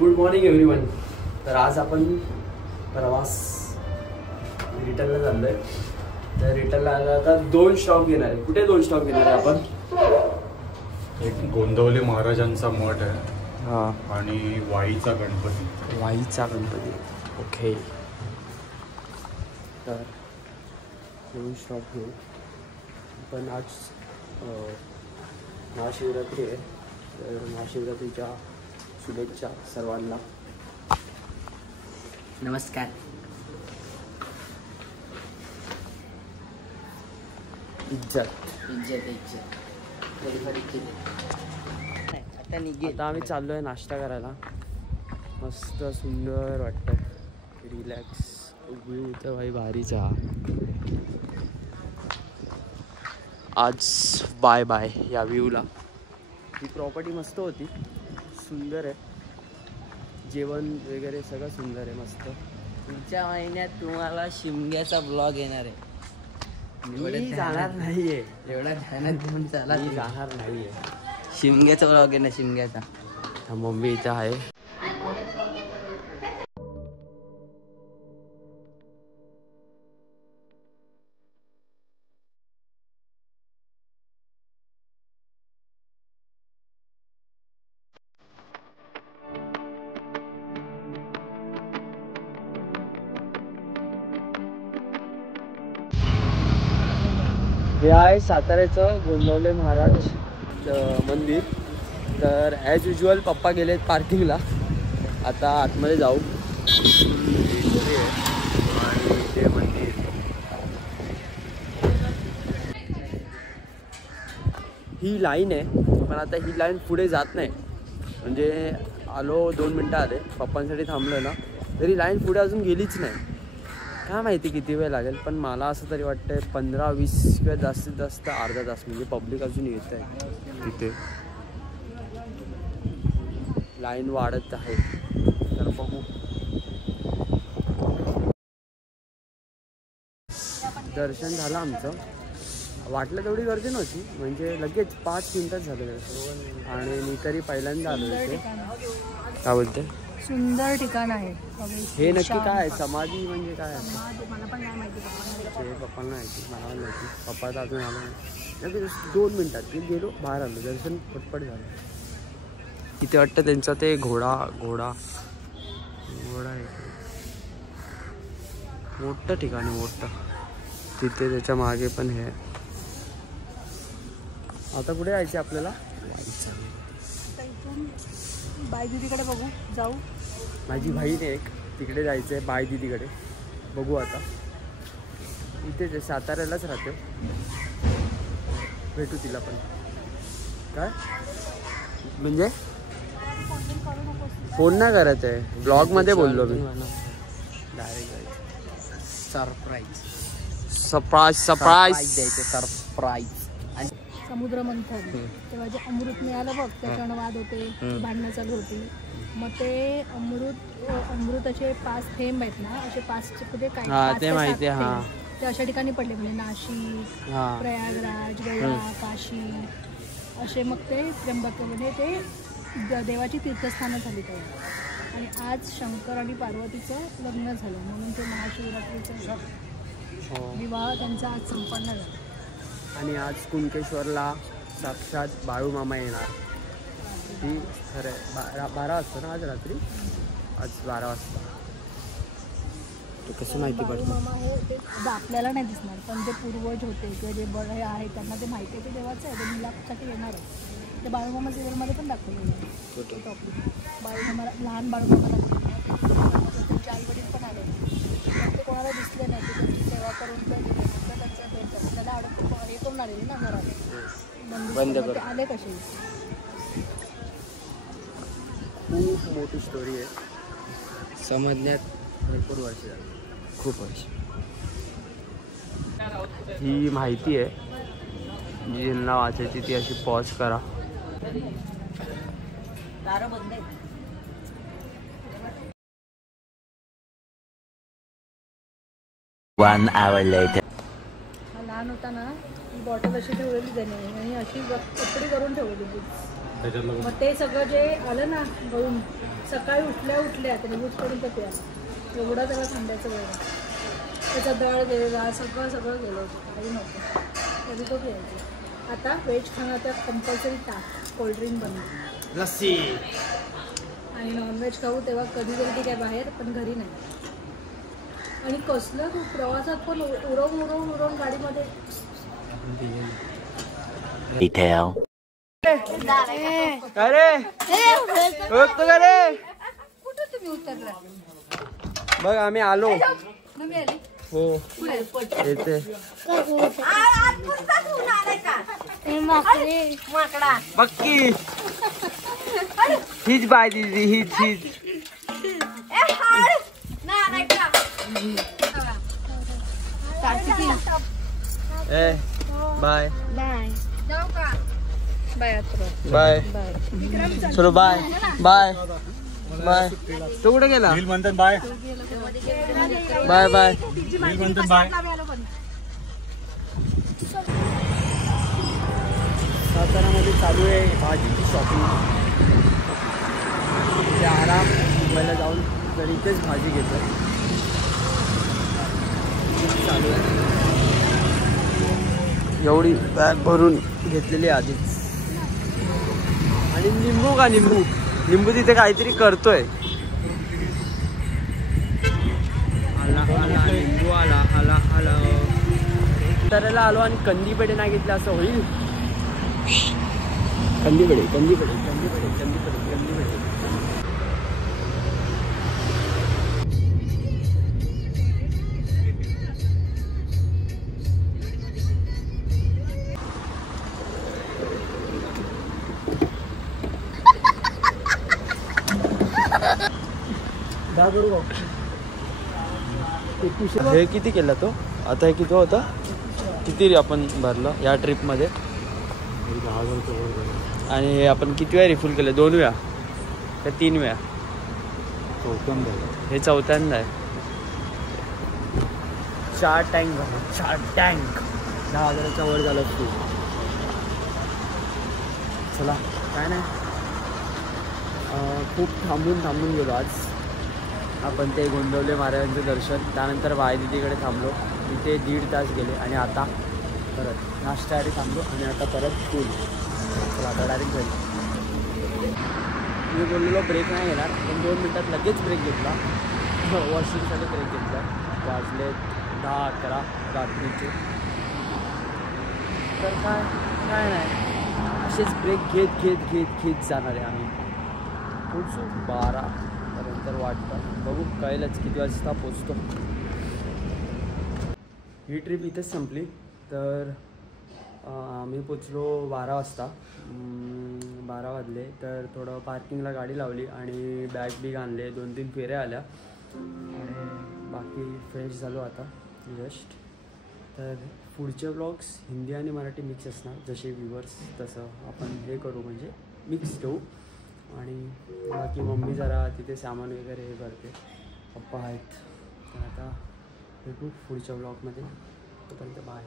Good morning everyone. तर आज आपण प्रवास रिटर्नला चाललोय. तर रिटर्नला आता 2 स्टॉप घेणार आहे. कुठे 2 स्टॉप घेणार आहे आपण? एक गोंदवले महाराजांचा मठ आहे हां आणि वाईचा गणपती. वाईचा गणपती. ओके. तर 2 स्टॉप घेऊ. पण आज महाशिवरात्री आहे. तर महाशिवरात्रीच्या शुभेच्छा सर्वांना. नमस्कार. इज्जत. आता आम्ही चाललोय नाश्ता करायला. मस्त सुंदर वाटतं, रिलॅक्स. व्ह्यू तर भाई भारीचा. आज बाय बाय या व्ह्यूला. ही प्रॉपर्टी मस्त होती, सुंदर आहे. जेवण वगैरे सगळं सुंदर आहे, मस्त. पुढच्या महिन्यात तुम्हाला शिमग्याचा ब्लॉग येणार आहे. मी जाणार नाहीये, एवढा ध्यानात घेऊन चला. मी जाणार नाहीये. शिमग्याचा ब्लॉग आहे ना, शिमग्याचा. मम्मी इथं आहे. हे आहे साताऱ्याचं गोंदवले महाराज मंदिर. तर ॲज युजल पप्पा गेलेत पार्किंगला. आता आतमध्ये जाऊ. आणि ते मंदिर ही लाईन आहे, पण आता ही लाईन पुढे जात नाही. म्हणजे आलो 2 मिनटं आले, पप्पांसाठी थांबलो ना, तरी लाईन पुढे अजून गेलीच नाही. काय माहिती किती वेळ लागेल, पण मला असं तरी वाटतंय 15-20 किंवा जास्तीत जास्त अर्धा तास. म्हणजे पब्लिक अजून येत आहे तिथे. लाईन वाढत आहे, तर बघू. दर्शन झालं आमचं. वाटलं तेवढी गर्दी नव्हती, म्हणजे लगेच 5 मिनिटात झालं दर्शन. आणि मी तरी पहिल्यांदा आलो इथे. काय बोलते? सुंदर ठिकाण आहे. हे नक्की काय आहे? समाधी म्हणजे काय आहे? मला पण नाही माहिती. पप्पांना माहिती, मला पण माहिती. पप्पा तर अजून आलो नाही. 2 मिनिटात गेलो, बाहेर आलो, दर्शन पटपट झालं. इथे वाटतं त्यांचा ते घोडा आहे. मोठं ठिकाण आहे, मोठं. तिथे त्याच्या मागे पण हे. आता कुठे जायचं आपल्याला? बाय दीदीकडे बघू, जाऊ. माझी बहीण आहे एक, तिकडे जायचं आहे बाय दीदीकडे. बघू आता. इथेच आहे, साताऱ्यालाच राहते. भेटू तिला पण. काय म्हणजे फोन नाही करत आहे, ब्लॉगमध्ये बोललो मी. डायरेक्ट सरप्राईज द्यायचं, सरप्राईज. समुद्र मंथन तेव्हा जे अमृत मिळालं बघ, त्याच्यानं वाद होते, भांडणं चालू होती. मग ते अमृत असे 5 थेंब आहेत ना, असे 5 पुढे काय ते माहिती आहे. हां, ते अशा ठिकाणी पडले, म्हणजे नाशिक, प्रयागराज, गया, काशी असे. मग ते त्र्यंबकेमध्ये ते देवाची तीर्थस्थानं झाली तेव्हा. आणि आज शंकर आणि पार्वतीचं लग्न झालं, म्हणून ते महाशिवरात्रीचं विवाह त्यांचा आज संपन्न झाला. आणि आज कुणकेश्वरला साक्षात बाळूमामा येणार. ती खरं 12 वाजता ना, आज रात्री. आज 12 वाजता. ते कसं माहिती पडतं? बाळूमामा हे आपल्याला नाही दिसणार, पण जे पूर्वज होते किंवा जे हे आहे त्यांना ते माहिती आहे. ते देवाचं आहे, ते मुलासाठी येणार आहे. ते बाळूमामा सिरियलमध्ये पण दाखवलेलं आहे. बाळूमामा, लहान बाळूमामा दाखवलेलं. त्यांचे आई वडील पण आले, ते कोणाला दिसले नाही. ते त्यांची सेवा करून त्याला अडकून हे करून आलेली ना घरात बंद करून. आले कसे? खूप मोठी स्टोरी आहे, समजण्यात भरपूर वर्ष झाली. खूप वर्ष. ही माहिती आहे, जी ज्यांना वाचायची ती अशी पॉज करा. दारं बंद आहे. लहान होता ना, ही बॉटल अशी ठेवलेली त्याने आणि अशी कपडी करून ठेवलेली. मग ते सगळं जे आलं ना गळून सकाळी उठल्या त्याने दूधपर्यंत प्या एवढा त्याला थांबायचं वेळ त्याचा दळ गेलेला सगळं गेलं होतं काही नव्हतं तरी तो प्यायचा. आता व्हेज खाणं आता कंपल्सरी टाक कोल्ड्रिंक बनवून लस्सी आणि नॉनव्हेज खाऊ तेव्हा कधीतरी ठीक आहे बाहेर पण घरी नाही. आणि कसलं तू प्रवासात पण उरवून गाडीमध्ये काय रे ओळखतो का रे कुठं तुम्ही उतरला बघ आम्ही आलो नवी आली हो येते पक्की हीच बाय दिदी हीच ए बाय बाय चलो बाय बाय बाय तो कुठे गेला म्हणतात बाय बाय बाय म्हणतात बाय. सातारामध्ये चालू आहे भाजीची शॉपिंग. ते आराम मुंबईला जाऊन तर इथेच भाजी घेतो चालू आहे. एवढी बॅग भरून घेतलेली आधीच. आणि लिंबू का लिंबू तिथे काहीतरी करतोय. आला आला लिंबू आला आला आला साताऱ्याला आलो आणि कंदी पेढे नाही घेतले असं होईल. कंदी पेढे कंदी पेढे कंदी पेढे कंदी पेढे कंदी पेढे हे किती केला तो आता हे किती होता किती आपण भरलं या ट्रिपमध्ये 10,000 आणि हे आपण किती वेळा रिफुल केलं 2 वेळा का 3 वेळा हे चौथ्यांदा आहे. 4 टँक झालं 4 टँक 10,000च्या वर झालं तू. चला काय नाही खूप थांबून गेलो आज आपण. ते गोंदवले महाराजांचं दर्शन त्यानंतर वायदिदीकडे थांबलो तिथे 1.5 तास गेले आणि आता परत नाश्त्यासाठी थांबलो आणि आता परत स्कूल. चला आता डायरेक्ट घरी. मी बोललेलो ब्रेक नाही घेणार पण 2 मिनटात लगेच ब्रेक घेतला. वॉशरूमसाठी ब्रेक घेतला. वाजले 10-11 रात्रीचे. तर काय नाही असेच ब्रेक घेत जाणार आहे आम्ही. पोचू 12पर्यंत वाटतं बघू कळेलच किती वाजता पोचतो. ही ट्रिप इथेच संपली. तर आम्ही पोचलो 12 वाजता. 12 वाजले तर थोडं पार्किंगला गाडी लावली आणि बॅग आणले 2-3 फेऱ्या आल्या आणि बाकी फ्रेश झालो आता जस्ट. तर पुढचे ब्लॉग्स हिंदी आणि मराठी मिक्स असणार जसे व्ह्यूवर्स तसं आपण हे करू म्हणजे मिक्स ठेवू. आणि बाकी मम्मी जरा तिथे सामान वगैरे हे करते पप्पा आहेत. तर आता भेटू पुढच्या ब्लॉगमध्ये. तोपर्यंत बाय.